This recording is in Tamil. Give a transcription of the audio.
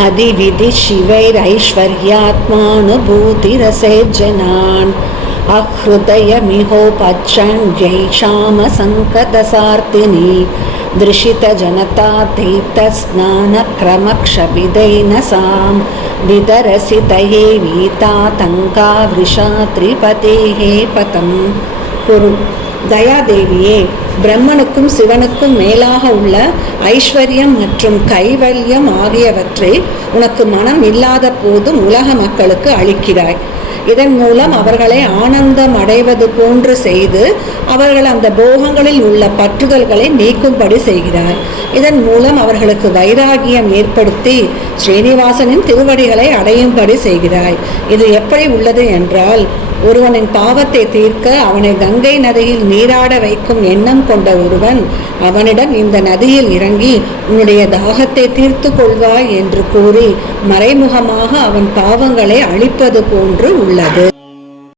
अधिविधिशिवैरैश्वर्यात्मानुभूतिरसे जनान् अहृदयमिहोपच्छण्ड्यैषामसङ्कतसार्तिनी दृशितजनता तीर्थस्नानक्रमक्षभिदेन विदरसितये वीतातङ्का वृषा त्रिपतेः पतं कुरु தயாதேவியே பிரம்மனுக்கும் சிவனுக்கும் மேலாக உள்ள ஐஸ்வர்யம் மற்றும் கைவல்யம் ஆகியவற்றை உனக்கு மனம் இல்லாத போதும் உலக மக்களுக்கு அளிக்கிறாய். இதன் மூலம் அவர்களை ஆனந்தம் அடைவது போன்று செய்து அவர்கள் அந்த போகங்களில் உள்ள பற்றுதல்களை நீக்கும்படி செய்கிறார். இதன் மூலம் அவர்களுக்கு வைராகியம் ஏற்படுத்தி ஸ்ரீனிவாசனின் திருவடிகளை அடையும்படி செய்கிறாய். இது எப்படி உள்ளது என்றால் ஒருவனின் பாவத்தை தீர்க்க அவனை கங்கை நதியில் நீராட வைக்கும் எண்ணம் கொண்ட ஒருவன் அவனிடம் இந்த நதியில் இறங்கி உன்னுடைய தாகத்தை தீர்த்து கொள்வாய் என்று கூறி மறைமுகமாக அவன் பாவங்களை அழிப்பது போன்று உள்ளது